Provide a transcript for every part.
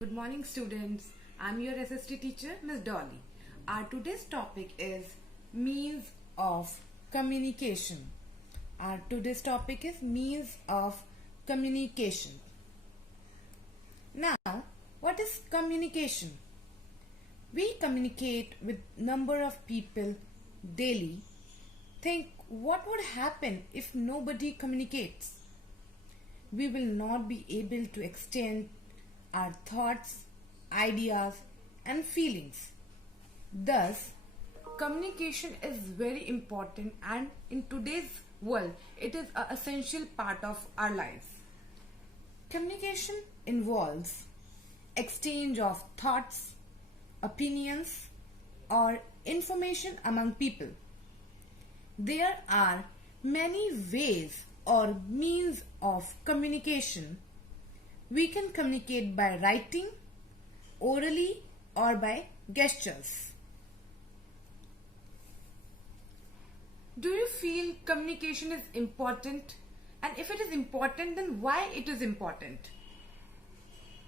Good morning students. I'm your SST teacher Ms. Dolly. Our today's topic is means of communication. Our today's topic is means of communication. Now, what is communication? We communicate with number of people daily. Think what would happen if nobody communicates? We will not be able to extend our thoughts, ideas and feelings. Thus, communication is very important, and in today's world it is an essential part of our lives. Communication involves exchange of thoughts, opinions or information among people. There are many ways or means of communication. We can communicate by writing, orally or by gestures. Do you feel communication is important? And if it is important, then why it is important?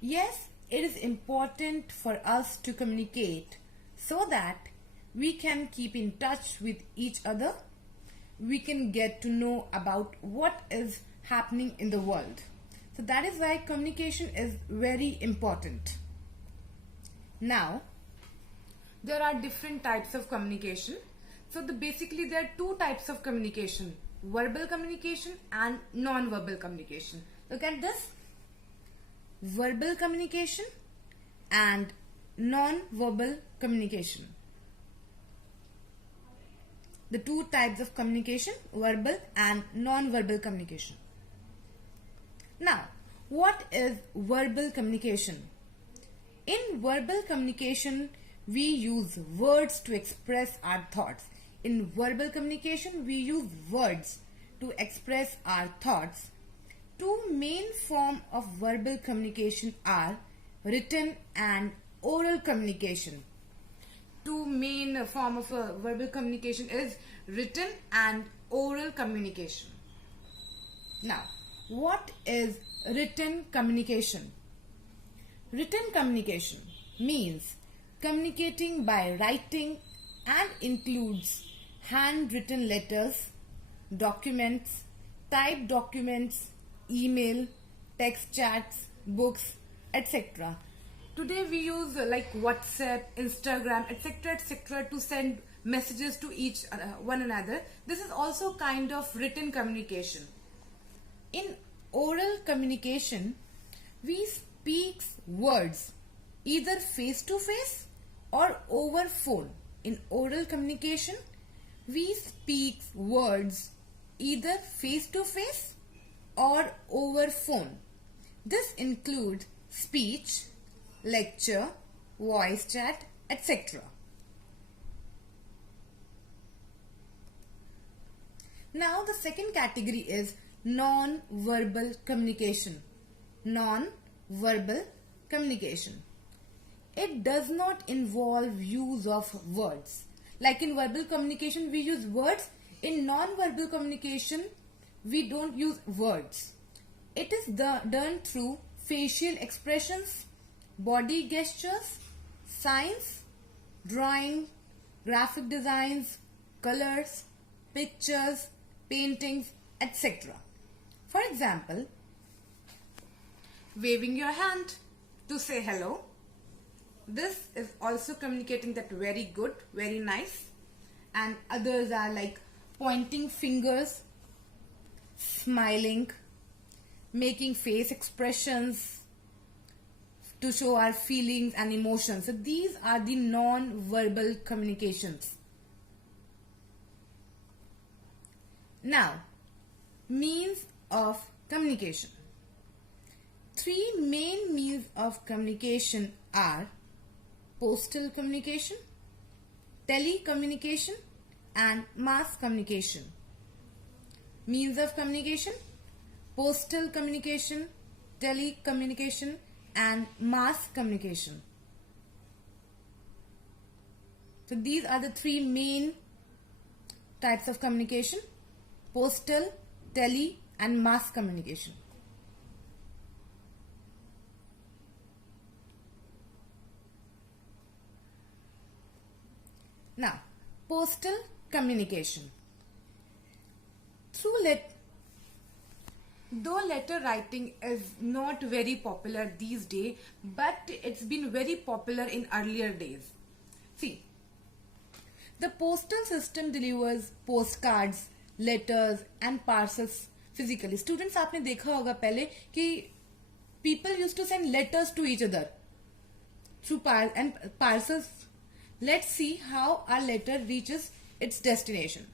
Yes, it is important for us to communicate so that we can keep in touch with each other. We can get to know about what is happening in the world. So that is why communication is very important. Now, there are different types of communication. So basically there are two types of communication: verbal communication and non-verbal communication. Look at this. Verbal communication and non-verbal communication. The two types of communication: verbal and non-verbal communication. Now, what is verbal communication? In verbal communication, we use words to express our thoughts. In verbal communication, we use words to express our thoughts. Two main forms of verbal communication are written and oral communication. Two main forms of verbal communication is written and oral communication. Now, what is written communication? Written communication means communicating by writing and includes handwritten letters, documents, typed documents, email, text chats, books, etc. Today we use like WhatsApp, Instagram, etc. to send messages to one another. This is also kind of written communication. In oral communication, we speak words either face to face or over phone. In oral communication, we speak words either face to face or over phone. This includes speech, lecture, voice chat, etc. Now the second category is non-verbal communication. Non-verbal communication. It does not involve use of words. Like in verbal communication, we use words. In non-verbal communication, we don't use words. It is done through facial expressions, body gestures, signs, drawing, graphic designs, colors, pictures, paintings, etc. For example, waving your hand to say hello. This is also communicating that very good, very nice. And others are like pointing fingers, smiling, making face expressions to show our feelings and emotions. So these are the non-verbal communications. Now, means of communication. Three main means of communication are postal communication, telecommunication and mass communication. Means of communication: postal communication, telecommunication and mass communication. So these are the three main types of communication: postal, tele and mass communication. Postal communication. Though letter writing is not very popular these days, but it's been very popular in earlier days. See, the postal system delivers postcards, letters and parcels physically. Students, आपने देखा होगा पहले कि people used to send letters to each other through parcels. Let's see how our letter reaches its destination.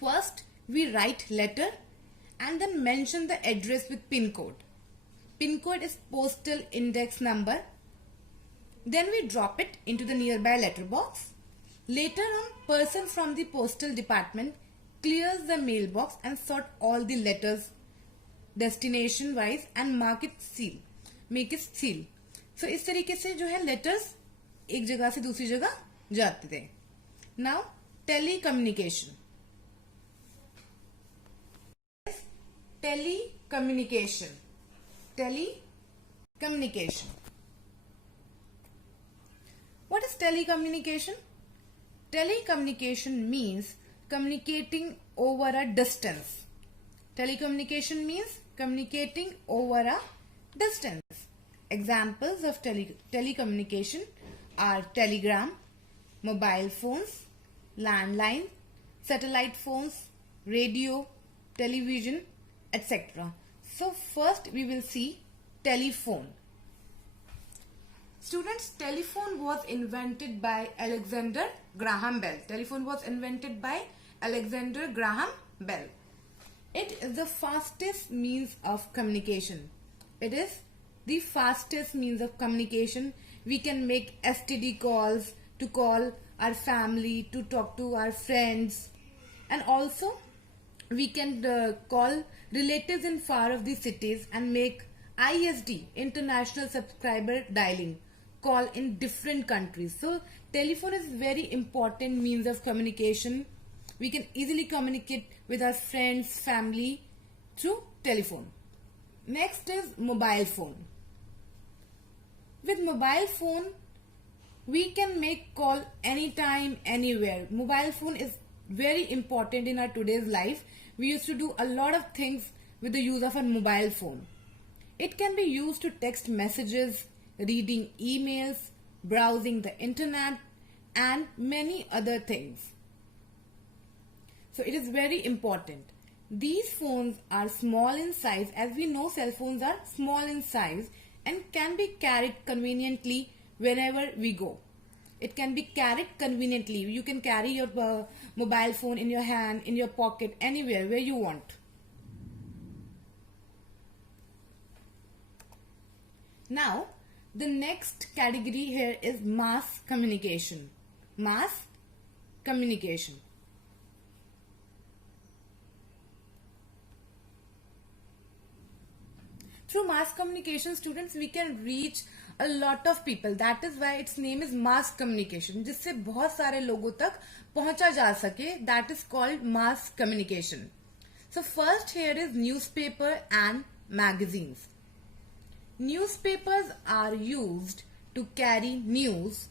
First, we write letter and then mention the address with pin code. Pin code is postal index number. Then we drop it into the nearby letterbox. Later on, person from the postal department clears the mailbox and sort all the letters destination wise and make it seal. So इस तरीके से जो है letters एक जगह से दूसरी जगह जाते थे. Now telecommunication. Telecommunication. What is telecommunication? Telecommunication means communicating over a distance. Telecommunication means communicating over a distance. Examples of telecommunication are telegram, mobile phones, landline, satellite phones, radio, television, etc. So first we will see telephone. Students, telephone was invented by Alexander Graham Bell. Telephone was invented by Alexander Graham Bell. It is the fastest means of communication. It is the fastest means of communication. We can make STD calls to call our family, to talk to our friends, and also we can call relatives in far off the cities and make ISD, international subscriber dialing, call in different countries. So telephone is very important means of communication. We can easily communicate with our friends, family through telephone. Next is mobile phone. With mobile phone, we can make call anytime, anywhere. Mobile phone is very important in our today's life. We used to do a lot of things with the use of a mobile phone. It can be used to text messages, reading emails, browsing the internet, and many other things. So it is very important. These phones are small in size. As we know, cell phones are small in size and can be carried conveniently wherever we go. It can be carried conveniently. You can carry your mobile phone in your hand, in your pocket, anywhere where you want. Now, the next category here is mass communication. Mass communication. Through mass communication, students, we can reach a lot of people. That is why its name is mass communication. जिससे बहुत सारे लोगों तक पहुंचा जा सके. That is called mass communication. So first here is newspaper and magazines. Newspapers are used to carry news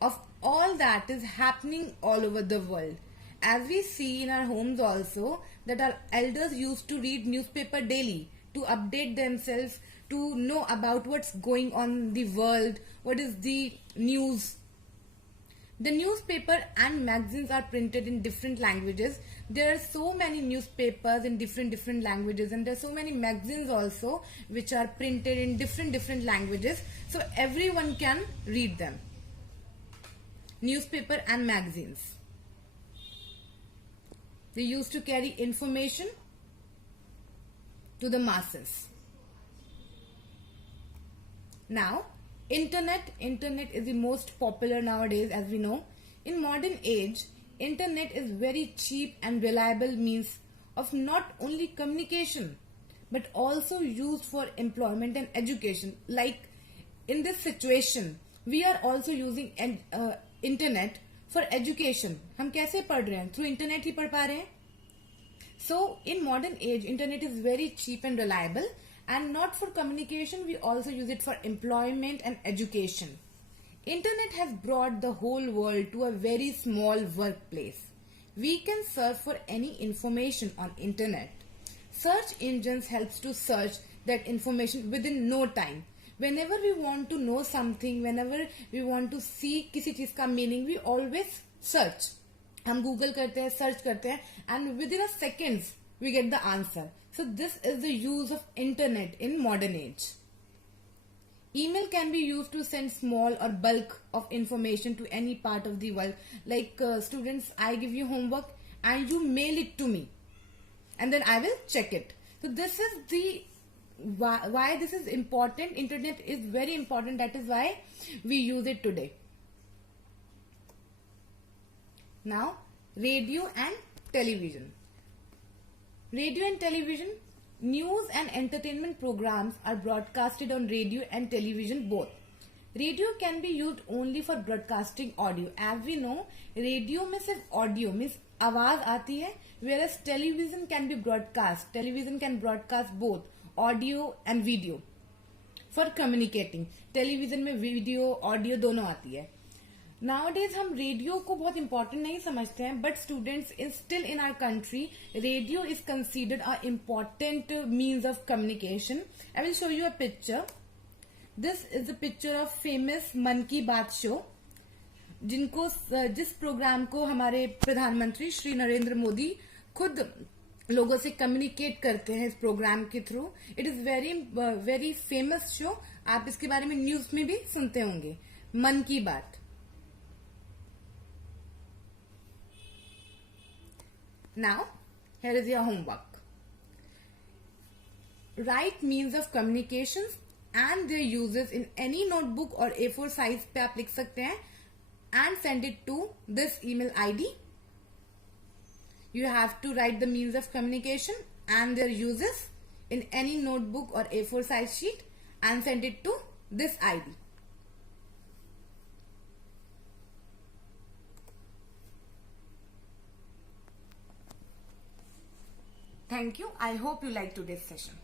of all that is happening all over the world. As we see in our homes also, that our elders used to read newspaper daily to update themselves, to know about what's going on in the world, what is the news. The newspaper and magazines are printed in different languages. There are so many newspapers in different languages, and there are so many magazines also which are printed in different languages, so everyone can read them. Newspaper and magazines, they used to carry information to the masses. Now, internet is the most popular nowadays, as we know. In modern age, internet is very cheap and reliable means of not only communication but also used for employment and education. Like in this situation, we are also using internet for education. हम कैसे पढ़ रहे हैं? Through internet ही पढ़ पा रहे हैं. So in modern age, internet is very cheap and reliable, and not for communication, we also use it for employment and education. Internet has brought the whole world to a very small workplace. We can search for any information on internet. Search engines helps to search that information within no time. Whenever we want to know something, whenever we want to see किसी चीज का meaning, we always search. हम Google करते हैं, search करते हैं, and within a seconds we get the answer. So this is the use of internet in modern age. Email can be used to send small or bulk of information to any part of the world. Like students, I give you homework and you mail it to me, and then I will check it. So this is the why this is important. Internet is very important. That is why we use it today. Now, radio and television. Radio and television. News and entertainment programs are broadcasted on radio and television both. Radio can be used only for broadcasting audio. As we know, radio में सिर्फ audio means आवाज आती है, whereas television can be broadcast. Television can broadcast both audio and video for communicating. Television में video, audio दोनों आती है. Nowadays हम रेडियो को बहुत important नहीं समझते हैं, but students is still in our country, radio is considered a important means of communication. I will show you a picture. This is a picture of famous मन की बात शो, जिस प्रोग्राम को हमारे प्रधानमंत्री श्री नरेंद्र मोदी खुद लोगों से कम्युनिकेट करते हैं इस प्रोग्राम के through. It is very famous show. आप इसके बारे में न्यूज में भी सुनते होंगे. मन की बात. Now, here is your homework. Write means of communications and their uses in any notebook or A4 size पे आप लिख सकते हैं and send it to this email ID. You have to write the means of communication and their uses in any notebook or A4 size sheet and send it to this ID. Thank you. I hope you liked today's session.